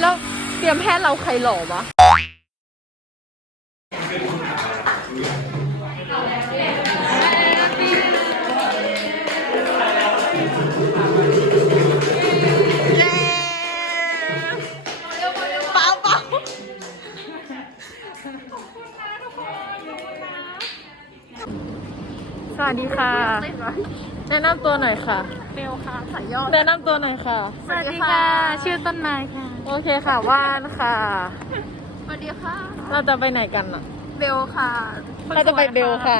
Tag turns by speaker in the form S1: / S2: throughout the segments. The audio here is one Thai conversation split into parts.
S1: แล้วเตรียมแพทย์เราใครหล่อวะเย้เปล่าเปล่าสวัสดีค่ะ แนะนำตัวหน่อยค่ะ
S2: เบลค่ะสายยอด
S1: แนะนำตัวหน่อยค่ะ
S2: สวัสดีค่ะ ชื่อต้นไม้ค่ะ
S1: โอเคค่ะว่านค่ะ
S2: สวัสดีค่ะ
S1: เราจะไปไหนกันอะ
S2: เบลค่ะ
S1: เราจะไปเบลค่ะ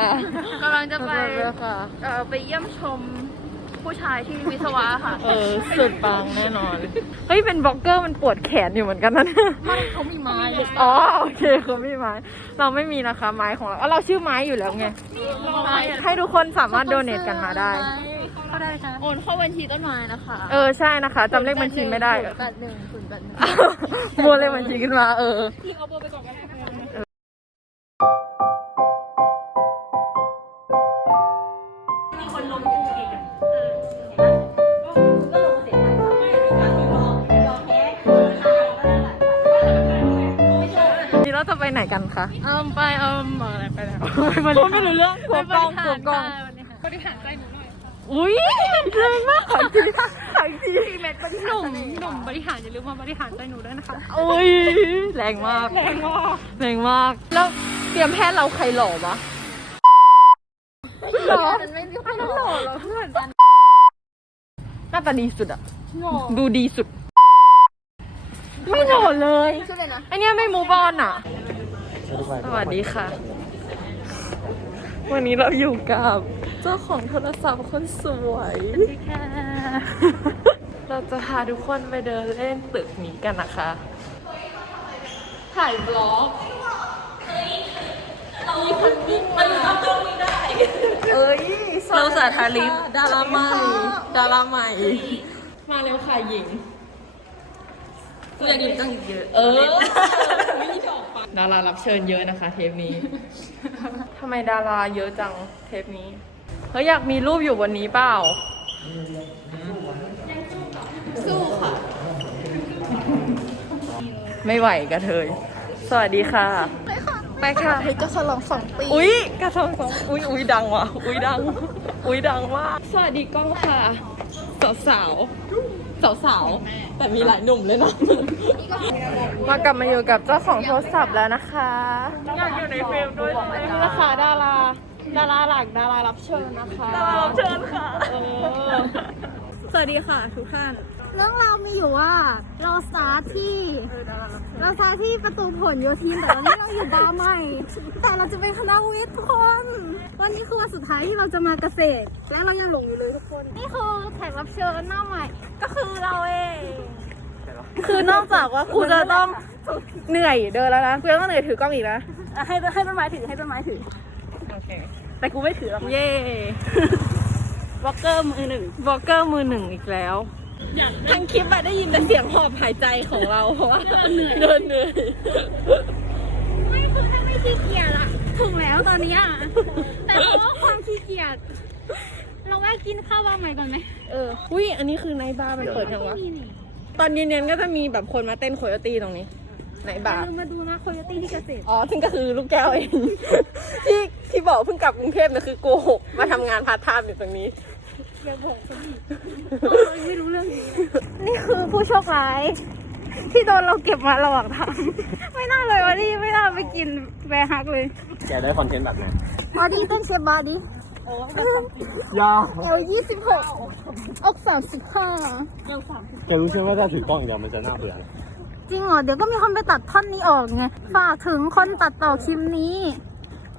S2: กำลังจะไป
S1: เบลค่ะ
S2: เอ่อไปเยี่ยมชม ผู้ชายที่วิศวะค่ะ
S1: เออ สุดปังแน่นอน เฮ้ย เป็นบล็อกเกอร์มันปวดแขนอยู่เหมือนกันนะเนี่ย
S2: ไม่เขามีไม้
S1: อ๋อ โอเคเขามีไม้ เราไม่มีนะคะไม้ของเราอะเราชื่อไม้อยู่แล้วไง
S2: ไม้
S1: ให้ทุกคนสามารถโดเนทกันมาได้
S2: ก็ได้ค่ะโอนเข้าบัญชีต้นไม้นะคะ
S1: เออ ใช่นะคะจำเลขบัญชีไม่ได้
S2: แปดหนึ่งศูนย์แปดหนึ่ง
S1: มัวเลขบัญชีขึ้นมาเออ
S2: พี่เอาเบอร์ไปก่อนก็ได้
S1: ไปไหนกันคะ
S2: เอาไปเอาอะไรไปแล้ว
S1: พูดไม่รู้เรื่องกลัวกล้องกลัวกล้อง
S2: บริหารใจหนูหน่อย
S1: อุ้ยแรงมากขออีกทีขออีกที
S2: เม็ดบริหารหนุ่มหนุ่มบริหารอย่าลืมมาบริหารใจหนูด้วยนะคะ
S1: อุ้ยแรงมาก
S2: แรงมาก
S1: แรงมาก แล้วเตรียมแพทย์เราใครหล่อวะ
S2: หล่อมันไม่มีคนหล่อหรอกเพื่อน
S1: หน้าตาดีสุดอะ
S2: หล่อ
S1: ดูดีสุด ไม่หล่อเลย
S2: ชื่ออะไรนะ
S1: อันเนี้ยไม่มูบอลอะ สวัสดีค่ะ วันนี้เราอยู่กับเจ้าของโทรศัพท์คนสวย
S2: ดีค่ะ
S1: เราจะพาทุกคนไปเดินเล่นตึกนี้กันนะคะ ถ่ายบล็อกมีคนวิ่งมันเข้าไม่ได้เอ้ย
S2: เราสาธาริป
S1: ดาราใหม่ ดาราใหม่ มาเร็วค่ะหญิง
S2: กูอยากอยู่ตั้งเยอะ
S1: เออ ดารารับเชิญเยอะนะคะ เทปนี้ ทำไมดาราเยอะจังเทปนี้เฮ้ยอยากมีรูปอยู่บนนี้เปล่า
S2: สู้ค่ะ
S1: ไม่ไหวกระเทย สวัสดีค่ะ ไปค่ะ
S2: เฮ้ยก็ฉลองสองปี
S1: อุ๊ยกระทงสองอุ๊ยอุ๊ยดังว่ะ อุ๊ยดัง อุ๊ยดังมาก สวัสดีกล้องค่ะ สาวสาว สาวสาวๆ แต่มีหลายหนุ่มเลยนะมากลับมาอยู่กับเจ้าของโทรศัพท์แล้วนะคะอยากอยู่ในเฟรมด้วยนี่นะคะดาราดาราหลักดารารับเชิญนะคะดารารับเชิญค่ะเออ
S2: สวัสดีค่ะทุกท่าน เรื่องราวมีอยู่ว่า เราสตาร์ทที่ เราสตาร์ทที่ประตูผลโยธินแต่วันนี้เราอยู่บาร์ใหม่ แต่เราจะไปคณะวิทย์ทุกคน วันนี้คือวันสุดท้ายที่เราจะมาเกษตร และเรายังหลงอยู่เลยทุกคน นี่คือแขกรับเชิญหน้าใหม่ ก็คือเราเอง
S1: คือนอกจากว่าคุณจะต้องเหนื่อยเดินแล้วนะคุณจะต้องเหนื่อยถือกล้องอีกนะ
S2: อะให้ให้ต้นไม้ถือให้ต้นไม้ถือ
S1: โอเค
S2: แต่กูไม่ถือหรอก
S1: เย่
S2: วอลเกอร์มือหนึ่ง
S1: บล็อกเกอร์มือหนึ่งอีกแล้ว ทั้งคลิปอะได้ยินแต่เสียงหอบหายใจของเราเพราะว่าเดินเหนื่อย
S2: ไม่คือถ้าไม่ขี้เกียจอะถึงแล้วตอนเนี้ยแต่เพราะว่าความขี้เกียจเราแวะกินข้าวบาร์ใหม่ก่อนไหม
S1: เอออุ้ยอันนี้คือไนท์บาร์มันเปิดยังวะ
S2: นี่นี่
S1: ตอนเย็นๆก็จะมีแบบคนมาเต้นโคโยตี้ตรงนี้ไนท์บาร์
S2: ลืมมาดูนะโคโยตี้ที่เกษตร
S1: อ๋อซึ่งก็คือลูกแก้วเองที่ที่บอกเพิ่งกลับกรุงเทพเนี่ยคือโกหกมาทำงานพาร์ทไทม์อยู่ตรงนี้
S2: อย่าบอกคนอื่นไม่รู้เรื่องนี้นี่คือผู้โชคร้าย ที่โดนเราเก็บมาระหว่างทางไม่น่าเลยวันนี้ไม่น่าไปกินแบร์ฮักเลย
S3: แกได้คอนเทนต์แบบไหน
S2: บอดี้เต้นเชฟบอดี้
S3: ยา
S2: เอลยี่สิบหกอกสามสิบห้า
S3: แกรู้ใช่ไหมว่าถ้าถือกล้องอย่างเดียวมันจะน่าเบื่อ
S2: จริงเหรอเดี๋ยวก็มีคนไปตัดท่อนนี้ออกไงฝากถึงคนตัดต่อคลิปนี้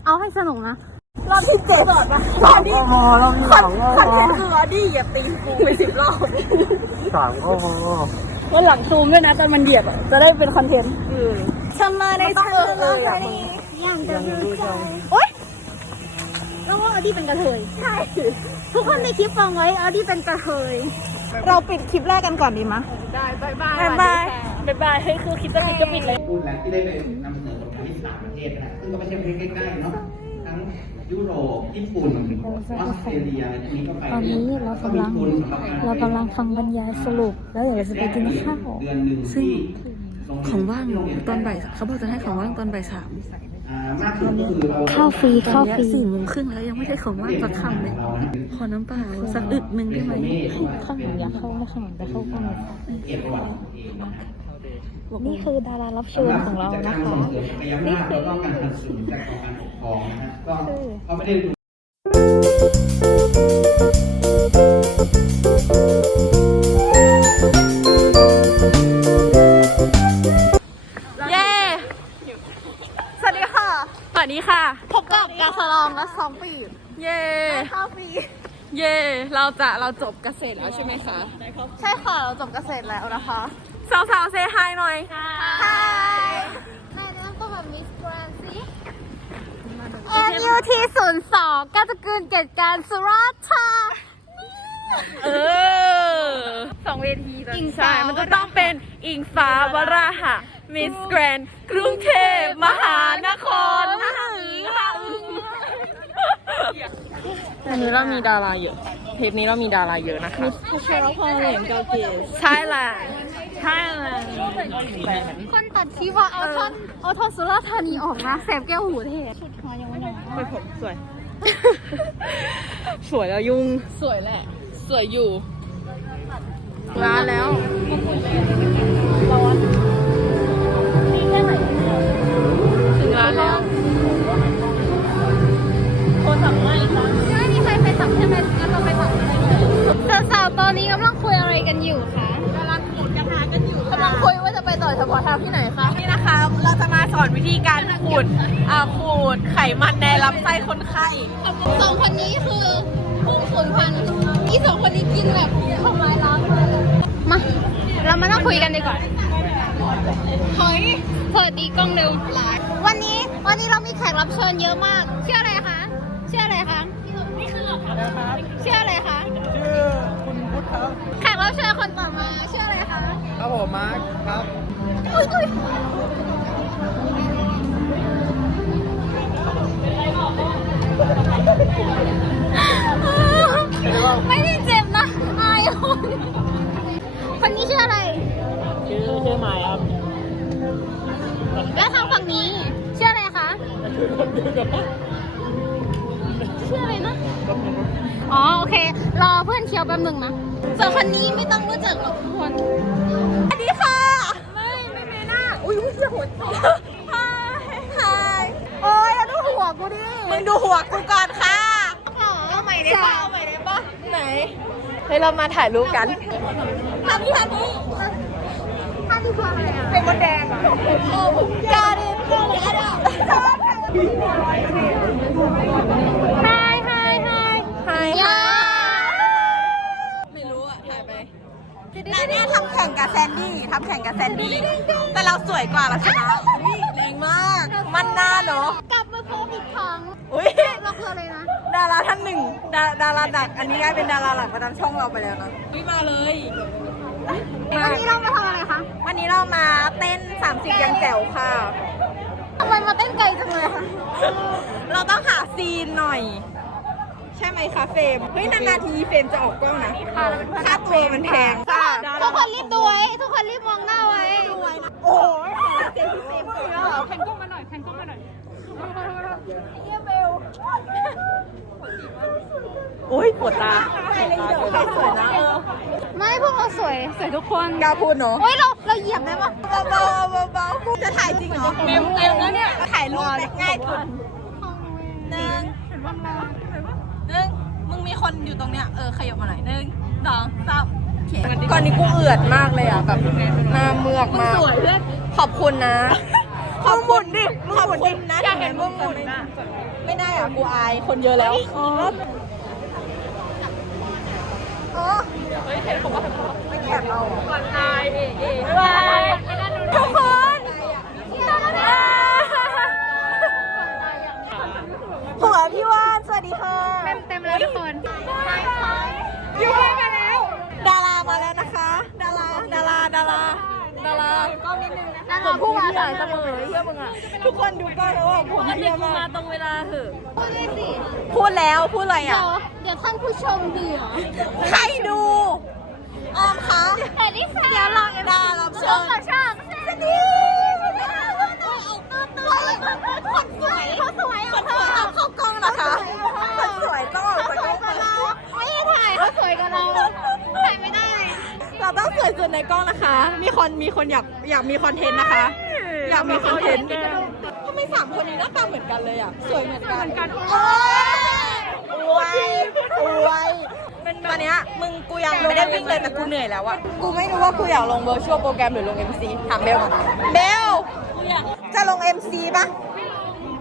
S2: เอาให้สนุกนะ
S1: รอบที่เจ็ดรอบที่
S3: พอแล้วมีสามก็
S1: คอนเทนต์คือว่าดี้อย่าตีกูไปสิบรอบ
S3: สามก็พอ
S2: วันหลังซูมด้วยนะตอนมันเหยียบอะจะได้เป็นคอนเทนต์ทำมาได้เธอเลยอย่างจะรู้ใจโอ๊ยแล้วว่าอดี้เป็นกระเทยใช่ทุกคนในคลิปฟังไว้อดี้เป็นกระเทยเราปิดคลิปแรกกันก่อนดีมะ
S1: ได้บายบาย
S2: บายบายบายบายเฮ้ยคือคลิปจะปิดก็ปิดเลย
S4: พูดแล้วที่ได้ไปนำเสนอผลงานที่ต่างประเทศนะซึ่งก็ไม่ใช่ประเทศใกล้ๆเนาะทั้ง ยุโรปญี่ปุ่นออสเตรเลียอะไรพวกนี้ก็ไป
S5: ตอนนี้เรากำลัง
S4: มีทุนสำหบ
S5: เรากำลังฟังบรรยายสรุป แล้วเดี๋ยวเราจะไปกินข้าว
S4: เดือนหนึ่ง
S5: ซึ่ง
S4: ที่
S6: ของว่างตอนบ่ายเขาบอกจะให้ของว่างตอนบ่ายสาม
S4: อ่ามากสุดก็คือเรา
S2: เข้าฟรี
S6: ตอ
S2: เข้านฟ
S6: เนี้
S2: รี
S6: สี่โมงครึ่งแล้วยังไม่ได้ของว่างสักคำเลยขอน้ำเปล่าสักอึกหนึ่งได้ไหม
S2: ข้างหลังอยากเข้าให้ข้างหลังไปเข้าข้างหลัง
S4: เก็บไว้
S2: นี่คือดารารับเชิญของเรานะคะ
S4: นี่คือ แล้วก็การสนับสนุนจากกองการปกครองนะฮะก็เขาไม่ได้ดู
S6: เย้
S2: สวัสดีค่ะ
S6: สวัสดีค่ะ
S2: พบกับการสลองและสองปี
S6: เย้
S2: เข้าฟรี
S6: เย้เราจะเราจบเกษตรแล้วใช่ไหมคะ
S2: ใช่ค่ะ เราจบเกษตรแล้วนะคะ
S6: สาวสาวเซฮายหน่อย
S2: ฮายนายนั่นก็แบบมิสแกรนสิ เอ็มยูทีศูนย์สองก็จะกืนเกิดการสุราษฎร์ธานี
S6: เออ
S2: สองเวทีตอน
S6: ใช่มันจะต้องเป็นอิงฟ้าวราหะมิสแกรนกรุงเทพมหานครมหาวันนี้เรามีดาราเยอะ เทปนี้เรามีดาราเยอะนะคะ
S2: พัชรพรเหลมเกาเกส
S6: ใช่แหละใช่แหละ
S2: คนตัดคลิปว่าเอาท่อนเอาท่อนสุราษฎร์ธานีออกนะแสบแก้วหูเทศ
S6: ไปผมสวย สวยแล้วยุ่ง สวยแหละ สวยอยู่ร้านแล้วถึงร้านแล้ว
S2: ไม่มีใครไปสัมใช่ไหมงั้นเราไปสัมสาวๆตอนนี้กำลังคุยอะไรกันอยู่คะกำลังขูดกระทะกันอยู่กำลังคุยว่าจะไปต่อเฉพาะทางที่ไหนคะ
S6: นี่นะคะเราจะมาส อนวิธีการขูดอ่าขูดไขมันในลำไส้คนไข้
S2: สองคนนี้คือพุ่งศูนย์พันอีสองคนนี้กินแบบทำลายล้างเลยมา เรามาต้องคุยกันดีกว่าเฮ้ยเปิดดีกล้องเร็ววันนี้วันนี้เรามีแขกรับเชิญเยอะมากชื่ออะไรคะชื่ออะไรคะนี่คือชื่ออะไรคะ
S7: ชื่อคุณพุทธครับ
S2: แขกรับเชิญคนต่อมาชื่ออะไรคะ
S7: ครับผมมาร์คครับ
S2: อุ้ยอุ้ย ไม่ได้เจ็บนะอายคนคนนี้ชื่ออะไร
S7: ชื่อชื่อไมค์ครับ
S2: แล้วทางฝั่งนี้ชื่ออะไรคะชื่ออะไรนะ อ๋อโอเค รอเพื่อนเคียวแป๊บหนึงนะส่วนคนนี้ไม่ต้องรู้จักหรอกทุกคน
S6: สวัสดีค่ะไม่ไม่เมน่า อุ้ยอุ้ยจะหัวฮายโอ้ยแล้วดูหัวกูดิ มึงดูหัวกูก่อนค่ะ
S2: เอาใหม่ได้ป่ะเอาใหม่ได้ป่ะ
S6: ไหน เฮ้ย เรามาถ่ายรูปกันท่านนี้ท่านนี้
S2: ท่านี่คืออะไรอะ
S6: เป็นมดแดงกาเดนกาเดน
S2: ไฮไฮไฮ
S6: หาย
S2: ยา
S6: ไม่รู้อะ ถ่ายไปนา เนี่ยทำแข่งกับแซนดี้ทำแข่งกับแซนดี้ แต่เราสวยกว่าเราชนะอุ๊ยแรงมาก มันหน้าเนอะ
S2: กลับมาพบอีกครั้ง
S6: อุ้ย
S2: เราคืออะไรนะ
S6: ดาราท่านหนึ่งดาดาราดัก อันนี้กลายเป็นดาราหลักประจำช่องเราไปแล้วนะวิมาเลย
S2: วันนี้เรามาทำอะไรคะ
S6: วันนี้เรามาเต้น 30 ยังแจ๋วค่ะ
S2: ทำไมมาเต้นไกลจังเลยคะ
S6: เราต้องหาซีนหน่อย ใช่ไหมคะเฟรมเฮ้ย นานๆทีเฟรมจะออกกล้องนะ ค่าตัวมันแพงค่ะ
S2: ทุกคนรีบดูไว้ทุกคนรีบมองหน้าไว้
S6: โอ้ยเจ๊พี่เฟรมเสือแผ่นกล้องมาหน่อยแผ่นกล้องมาหน่อยเยี่ยเบลโอ้ยปวดตาปวดตาใครสวยนะเออ
S2: ไม่พวกเราสวยสวยทุกคน
S6: กล้าพูดเนาะ
S2: เฮ้ยเราเราเหยียบได้ปะ
S6: เบาเบาเบาๆจะถ่ายจริงเหรอเมมเต็มแล้วเนี่ยถ่ายรูปแบบง่ายสุดหนึ่งหนึ่งมึงมีคนอยู่ตรงเนี้ยเออขยับมาหน่อยหนึ่งสองสาม โอเคก่อนนี้กูเอือดมากเลยอะแบบหน้าเมือกมาก
S2: สวยเพื่อน
S6: ขอบคุณนะ ขอบคุณดิขอบคุณนะอยากเห็นมึงหมุนไม่ได้อะกูอายคนเยอะแล้วอ๋ออ๋อเฮ้ยเห็นผมว่าไม่แคบเราก่อนตายเอเอบายทุกคนหัวพี่ว่านสวัสดีค่ะ
S2: เต็มเต็มแล้วทุกคน
S6: พี่ว่านมาแล้ว ดารามาแล้วนะคะ ดารา ดารา ดารา ดารา
S2: นั่นเราผู้มาสายเสมอ
S6: ทุกคนดูกล้องแล้วว่าผมเยี่ยมมาก
S2: พูดเลยสิ
S6: พูดแล้วพูดอะไร
S2: เดี๋
S6: อะ
S2: ยวเดี๋ยวท่านผู้ชมเบื่อ
S6: ใครดูออมคะ
S2: แต่นี่ค่ะเดี๋ยวรอ
S6: ดารับเชิญ
S2: ขอช่างสวัสดี
S6: คนมีคนอยากอยากมีคอนเทนต์นะคะ อยากมีคอนเทนต์ทำไมสามคนนี้หน้าตาเหมือนกันเลยอะ สวยเหมือนกันเหมือนกันโอ้ยอวยอวยตอนเนี้ยมึงกูยังไม่ได้วิ่งเลยแต่กูเหนื่อยแล้วอะกูไม่รู้ว่ากูอยากลง virtual โปรแกรมหรือลง MC ถามเบลก่อนเบลจะลง MC ปะ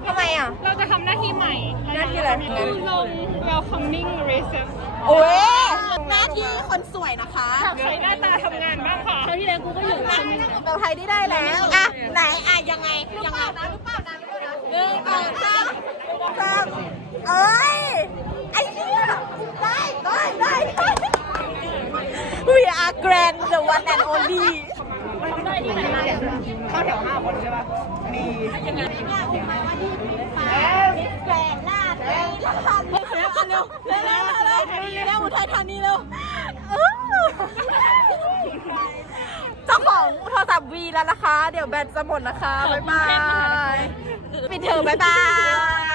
S6: ทำไมอะ
S2: เราจะทำหน้าที่ใหม่
S6: หน้าที่อะไร
S2: คือลง welcoming racer
S6: โอ้ย หน้าที่คนสวยนะคะ
S2: ใครหน้าตาทำงานบ้างค่ะคราวที่แล้วกูก็อยู่
S6: เบลไทยได้ได้แล้วอะไหนอะยังไงยังไงนะรู้เปล่านะหนึ่งสองสามสามเอ้ยไอ้เหี้ยได้ได้ได้ We are grand the one and only เข้าแถวห้าคนใช่ปะมียังไงเนี่ยอุ้มมาว่าที่มิสแกรนด์หน้าเร็วเร็ว เร็วเร็วเร็วเร็วเร็วอุทัยธานีเร็วเจ้าของโทรศัพท์วีแล้วนะคะ เดี๋ยวแบตจะหมดนะคะ บ๊ายบาย ปิดเทอมบ๊ายบาย